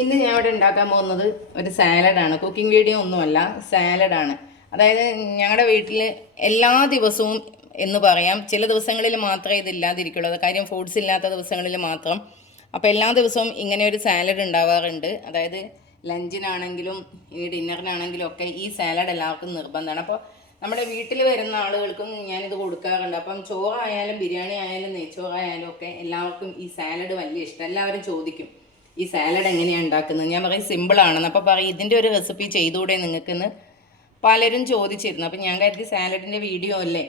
ഇന്ന് ഞാൻ ഇവിടെ ഉണ്ടാക്കാൻ പോകുന്നത് ഒരു സാലഡാണ്. കുക്കിംഗ് വീഡിയോ ഒന്നുമല്ല, സാലഡാണ്. അതായത് ഞങ്ങളുടെ വീട്ടിൽ എല്ലാ ദിവസവും എന്ന് പറയാം, ചില ദിവസങ്ങളിൽ മാത്രമേ ഇതില്ലാതിരിക്കുള്ളൂ. കാര്യം ഫ്രൂട്ട്സ് ഇല്ലാത്ത ദിവസങ്ങളിൽ മാത്രം. അപ്പോൾ എല്ലാ ദിവസവും ഇങ്ങനെ ഒരു സാലഡ് ഉണ്ടാവാറുണ്ട്. അതായത് ലഞ്ചിനാണെങ്കിലും ഈ ഡിന്നറിനാണെങ്കിലും ഒക്കെ ഈ സാലഡ് എല്ലാവർക്കും നിർബന്ധമാണ്. അപ്പോൾ നമ്മുടെ വീട്ടിൽ വരുന്ന ആളുകൾക്കും ഞാനിത് കൊടുക്കാറുണ്ട്. അപ്പം ചോറായാലും ബിരിയാണി ആയാലും നെയ്ച്ചോറായാലും ഒക്കെ എല്ലാവർക്കും ഈ സാലഡ് വലിയ ഇഷ്ടം. എല്ലാവരും ചോദിക്കും ഈ സാലഡ് എങ്ങനെയാണ് ഉണ്ടാക്കുന്നത്. ഞാൻ പറയും സിമ്പിളാണെന്ന്. അപ്പോൾ പറയും ഇതിൻ്റെ ഒരു റെസിപ്പി ചെയ്തുകൂടെ നിങ്ങൾക്കെന്ന് പലരും ചോദിച്ചിരുന്നു. അപ്പം ഞാൻ കരുതി സാലഡിൻ്റെ വീഡിയോ അല്ലേ,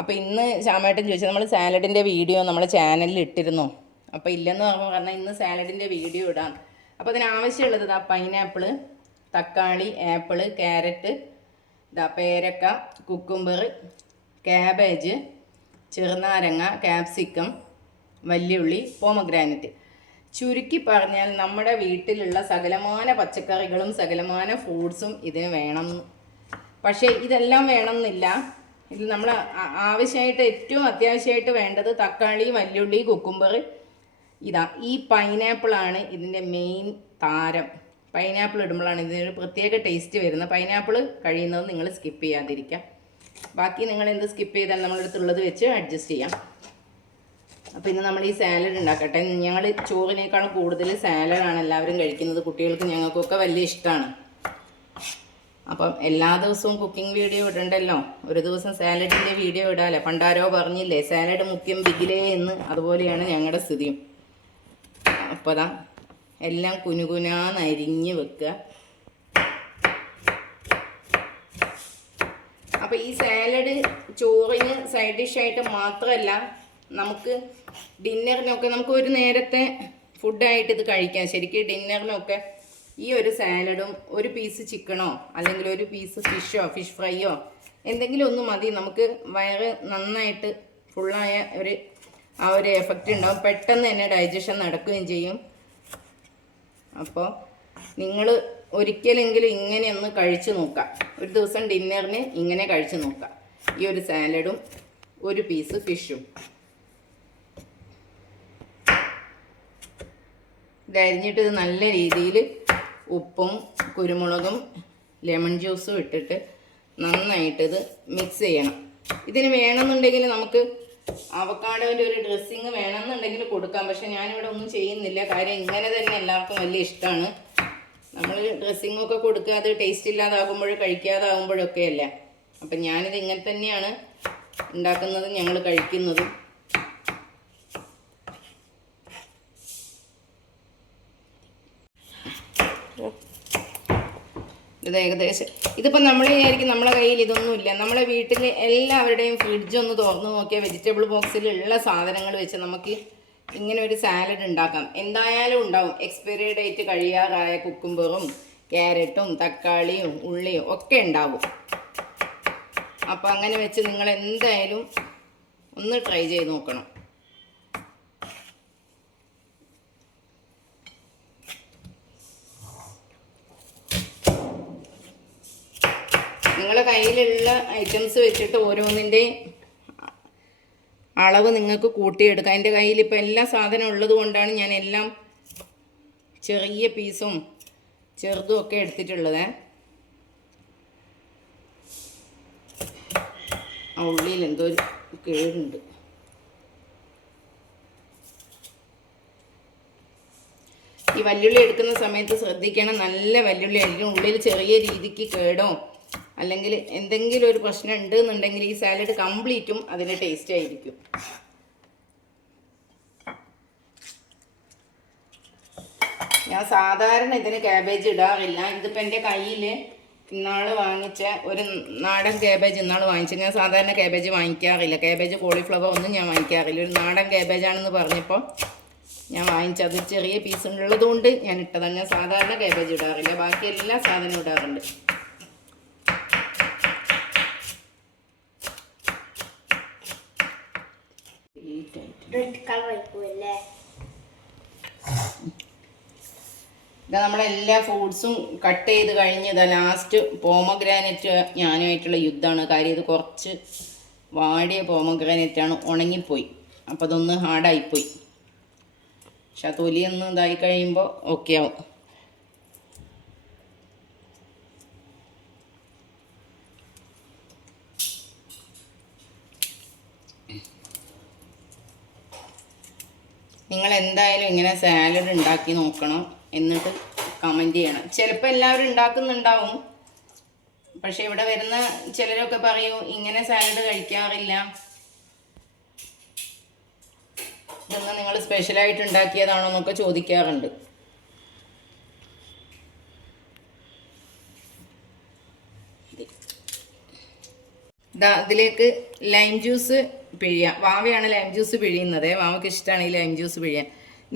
അപ്പോൾ ഇന്ന് ശ്യാമേട്ടൻ ചോദിച്ചത് നമ്മൾ സാലഡിൻ്റെ വീഡിയോ നമ്മളെ ചാനലിൽ ഇട്ടിരുന്നോ. അപ്പോൾ ഇല്ലെന്ന് പറഞ്ഞാൽ ഇന്ന് സാലഡിൻ്റെ വീഡിയോ ഇടാം. അപ്പോൾ അതിനാവശ്യമുള്ളത് ഇതാ പൈനാപ്പിൾ, തക്കാളി, ആപ്പിൾ, ക്യാരറ്റ്, ഇതാ പേരക്ക, കുക്കുംബർ, ക്യാബേജ്, ചെറുനാരങ്ങ, ക്യാപ്സിക്കം, വല്യുള്ളി, പോമഗ്രാനറ്റ്. ചുരുക്കി പറഞ്ഞാൽ നമ്മുടെ വീട്ടിലുള്ള സകലമാന പച്ചക്കറികളും സകലമാന ഫ്രൂട്ട്സും ഇതിന് വേണം. പക്ഷേ ഇതെല്ലാം വേണമെന്നില്ല. ഇതിൽ നമ്മൾ ആവശ്യമായിട്ട് ഏറ്റവും അത്യാവശ്യമായിട്ട് വേണ്ടത് തക്കാളി, വല്യുള്ളി, കുക്കുംബർ. ഇതാ ഈ പൈനാപ്പിളാണ് ഇതിൻ്റെ മെയിൻ താരം. പൈനാപ്പിൾ ഇടുമ്പോഴാണ് ഇതിനൊരു പ്രത്യേക ടേസ്റ്റ് വരുന്നത്. പൈനാപ്പിൾ കഴിയുന്നത് നിങ്ങൾ സ്കിപ്പ് ചെയ്യാതിരിക്കാം. ബാക്കി നിങ്ങൾ എന്ത് സ്കിപ്പ് ചെയ്താൽ നമ്മളടുത്തുള്ളത് വെച്ച് അഡ്ജസ്റ്റ് ചെയ്യാം. അപ്പോൾ ഇന്ന് നമ്മൾ ഈ സാലഡ് ഉണ്ടാക്കട്ടെ. ഞങ്ങൾ ചോറിനേക്കാളും കൂടുതൽ സാലഡാണ് എല്ലാവരും കഴിക്കുന്നത്. കുട്ടികൾക്ക് ഞങ്ങൾക്കൊക്കെ വലിയ ഇഷ്ടമാണ്. അപ്പം എല്ലാ ദിവസവും കുക്കിംഗ് വീഡിയോ ഇടണ്ടല്ലോ, ഒരു ദിവസം സാലഡിൻ്റെ വീഡിയോ ഇടാമല്ലോ. പണ്ടാരോ പറഞ്ഞില്ലേ സാലഡ് മുഖ്യം ബിഗിലേ എന്ന്, അതുപോലെയാണ് ഞങ്ങളുടെ സ്ഥിതിയും. അപ്പോൾ അതാ എല്ലാം കുനുകുനാന്നരിഞ്ഞ് വെക്കുക. അപ്പോൾ ഈ സാലഡ് ചോറിന് സൈഡ് ഡിഷായിട്ട് മാത്രമല്ല, നമുക്ക് ഡിന്നറിനൊക്കെ നമുക്ക് ഒരു നേരത്തെ ഫുഡായിട്ട് ഇത് കഴിക്കാം. ശരിക്കും ഡിന്നറിനൊക്കെ ഈ ഒരു സാലഡും ഒരു പീസ് ചിക്കനോ അല്ലെങ്കിൽ ഒരു പീസ് ഫിഷോ ഫിഷ് ഫ്രൈയോ എന്തെങ്കിലും ഒന്ന് മതി. നമുക്ക് വയറ് നന്നായിട്ട് ഫുള്ളായ ആ ഒരു എഫക്റ്റ് ഉണ്ടാവും. പെട്ടെന്ന് തന്നെ ഡൈജഷൻ നടക്കുകയും ചെയ്യും. അപ്പോൾ നിങ്ങൾ ഒരിക്കലെങ്കിലും ഇങ്ങനെ ഒന്ന് കഴിച്ചു നോക്കാം. ഒരു ദിവസം ഡിന്നറിന് ഇങ്ങനെ കഴിച്ചു നോക്കാം. ഈ ഒരു സാലഡും ഒരു പീസ് ഫിഷും ഇതരിഞ്ഞിട്ട് ഇത് നല്ല രീതിയിൽ ഉപ്പും കുരുമുളകും ലെമൺ ജ്യൂസും ഇട്ടിട്ട് നന്നായിട്ടിത് മിക്സ് ചെയ്യണം. ഇതിന് വേണമെന്നുണ്ടെങ്കിൽ നമുക്ക് അവക്കാഡോൻ്റെ ഒരു ഡ്രസ്സിങ് വേണമെന്നുണ്ടെങ്കിൽ കൊടുക്കാം. പക്ഷെ ഞാനിവിടെ ഒന്നും ചെയ്യുന്നില്ല. കാര്യം ഇങ്ങനെ തന്നെ എല്ലാവർക്കും വലിയ ഇഷ്ടമാണ്. നമ്മൾ ഡ്രസ്സിങ്ങൊക്കെ കൊടുക്കുക, അത് ടേസ്റ്റ് ഇല്ലാതാകുമ്പോഴും കഴിക്കാതാകുമ്പോഴൊക്കെ അല്ല. അപ്പം ഞാനിത് ഇങ്ങനെ തന്നെയാണ് ഉണ്ടാക്കുന്നതും ഞങ്ങൾ കഴിക്കുന്നതും. ഇത് ഏകദേശം ഇതിപ്പോൾ നമ്മൾ വിചാരിക്കും നമ്മളെ കയ്യിൽ ഇതൊന്നുമില്ല. നമ്മളെ വീട്ടിൽ എല്ലാവരുടെയും ഫ്രിഡ്ജൊന്ന് തുറന്നു നോക്കിയാൽ വെജിറ്റബിൾ ബോക്സിലുള്ള സാധനങ്ങൾ വെച്ച് നമുക്ക് ഇങ്ങനെ ഒരു സാലഡ് ഉണ്ടാക്കാം. എന്തായാലും ഉണ്ടാവും. എക്സ്പയറി ഡേറ്റ് കഴിയാറായ കുക്കുംബറും ക്യാരറ്റും തക്കാളിയും ഉള്ളിയും ഒക്കെ ഉണ്ടാവും. അപ്പോൾ അങ്ങനെ വെച്ച് നിങ്ങൾ എന്തായാലും ഒന്ന് ട്രൈ ചെയ്ത് നോക്കണം. നിങ്ങളുടെ കയ്യിലുള്ള ഐറ്റംസ് വെച്ചിട്ട് ഓരോന്നിൻ്റെ അളവ് നിങ്ങൾക്ക് കൂട്ടിയെടുക്കാം. എൻ്റെ കയ്യിൽ ഇപ്പോൾ എല്ലാ സാധനവും ഉള്ളത് കൊണ്ടാണ് ഞാൻ എല്ലാം ചെറിയ പീസും ചെറുതും ഒക്കെ എടുത്തിട്ടുള്ളത്. ആ ഉള്ളിയിൽ എന്തോ ഒരു കേടുണ്ട്. ഈ വല്യുള്ളി എടുക്കുന്ന സമയത്ത് ശ്രദ്ധിക്കണം, നല്ല വല്യുള്ളി ആയിരിക്കും. ഉള്ളിൽ ചെറിയ രീതിക്ക് കേടോ അല്ലെങ്കിൽ എന്തെങ്കിലും ഒരു പ്രശ്നം ഉണ്ട് എന്നുണ്ടെങ്കിൽ ഈ സാലഡ് കംപ്ലീറ്റും അതിൻ്റെ ടേസ്റ്റ് ആയിരിക്കും. ഞാൻ സാധാരണ ഇതിന് ക്യാബേജ് ഇടാറില്ല. ഇതിപ്പോൾ എൻ്റെ കയ്യിൽ ഇന്നാൾ വാങ്ങിച്ച ഒരു നാടൻ ക്യാബേജ് ഞാൻ സാധാരണ ക്യാബേജ് വാങ്ങിക്കാറില്ല. ക്യാബേജ് കോളിഫ്ലവർ ഒന്നും ഞാൻ വാങ്ങിക്കാറില്ല. ഒരു നാടൻ ക്യാബേജാണെന്ന് പറഞ്ഞപ്പോൾ ഞാൻ വാങ്ങിച്ചത് ചെറിയ പീസ് ഉള്ളതുകൊണ്ട് ഞാൻ ഇട്ടതാണ്. ഞാൻ സാധാരണ ക്യാബേജ് ഇടാറില്ല, ബാക്കി എല്ലാ സാധനവും ഇടാറുണ്ട്. ഇതാ നമ്മളെല്ലാ ഫ്രൂട്ട്സും കട്ട് ചെയ്ത് കഴിഞ്ഞ് ഇതാ ലാസ്റ്റ് പോമഗ്രാനറ്റ് ഞാനുമായിട്ടുള്ള യുദ്ധമാണ്. കാര്യം ഇത് കുറച്ച് വാടിയ പോമഗ്രാനറ്റാണ്, ഉണങ്ങിപ്പോയി. അപ്പോൾ അതൊന്ന് ഹാർഡായിപ്പോയി. പക്ഷെ ആ തൊലിയൊന്ന് ഇതായി കഴിയുമ്പോൾ ഓക്കെ ആവും. നിങ്ങൾ എന്തായാലും ഇങ്ങനെ സാലഡ് ഉണ്ടാക്കി നോക്കണം, എന്നിട്ട് കമൻറ്റ് ചെയ്യണം. ചിലപ്പോൾ എല്ലാവരും ഉണ്ടാക്കുന്നുണ്ടാവും, പക്ഷെ ഇവിടെ വരുന്ന ചിലരൊക്കെ പറയൂ ഇങ്ങനെ സാലഡ് കഴിക്കാറില്ല, ഇതൊന്നും നിങ്ങൾ സ്പെഷ്യലായിട്ട് ഉണ്ടാക്കിയതാണോ എന്നൊക്കെ ചോദിക്കാറുണ്ട്. ഇതിലേക്ക് ലൈം ജ്യൂസ് പിഴിയാം. വാവയാണ് ലൈം ജ്യൂസ് പിഴിയുന്നത്, വാവയ്ക്ക് ഇഷ്ടമാണ് ഈ ലൈം ജ്യൂസ് പിഴിയാൻ.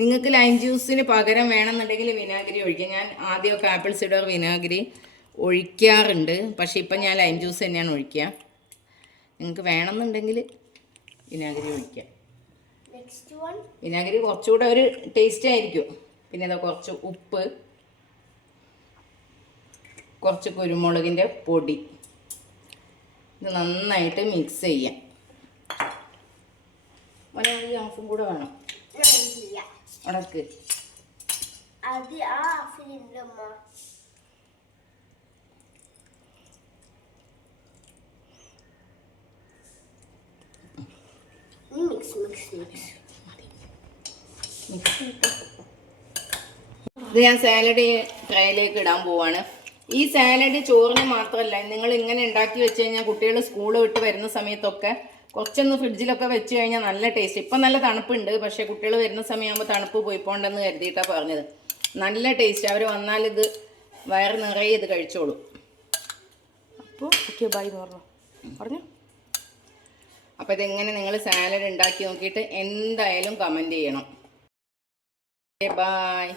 നിങ്ങൾക്ക് ലൈം ജ്യൂസിന് പകരം വേണമെന്നുണ്ടെങ്കിൽ വിനാഗിരി ഒഴിക്കാം. ഞാൻ ആദ്യമൊക്കെ ആപ്പിൾ സിഡർ വിനാഗിരി ഒഴിക്കാറുണ്ട്, പക്ഷേ ഇപ്പം ഞാൻ ലൈം ജ്യൂസ് തന്നെയാണ് ഒഴിക്കുക. നിങ്ങൾക്ക് വേണമെന്നുണ്ടെങ്കിൽ വിനാഗിരി ഒഴിക്കാം. വിനാഗിരി കുറച്ചുകൂടെ ഒരു ടേസ്റ്റ് ആയിരിക്കും. പിന്നെ ഇതാ കുറച്ച് ഉപ്പ്, കുറച്ച് കുരുമുളകിൻ്റെ പൊടി, ഇത് നന്നായിട്ട് മിക്സ് ചെയ്യാം. ഈ ഹാഫും കൂടെ വേണം അടക്ക്. ഇത് ഞാൻ സാലഡ് ട്രേയിലേക്ക് ഇടാൻ പോവാണ്. ഈ സാലഡ് ചോറിന് മാത്രമല്ല, നിങ്ങൾ ഇങ്ങനെ ഉണ്ടാക്കി വെച്ച് കഴിഞ്ഞാൽ കുട്ടികൾ സ്കൂൾ വിട്ട് വരുന്ന സമയത്തൊക്കെ കുറച്ചൊന്ന് ഫ്രിഡ്ജിലൊക്കെ വെച്ച് കഴിഞ്ഞാൽ നല്ല ടേസ്റ്റ്. ഇപ്പം നല്ല തണുപ്പുണ്ട്, പക്ഷേ കുട്ടികൾ വരുന്ന സമയമാകുമ്പോൾ തണുപ്പ് പോയിപ്പോണ്ടെന്ന് കരുതിയിട്ടാണ് പറഞ്ഞത്. നല്ല ടേസ്റ്റ്. അവർ വന്നാൽ ഇത് വയറ് നിറയെ ഇത് കഴിച്ചോളൂ. അപ്പോൾ ഓക്കെ ബൈ പറഞ്ഞു. അപ്പോൾ ഇതെങ്ങനെ നിങ്ങൾ സാലഡ് ഉണ്ടാക്കി നോക്കിയിട്ട് എന്തായാലും കമൻറ്റ് ചെയ്യണം. ബൈ.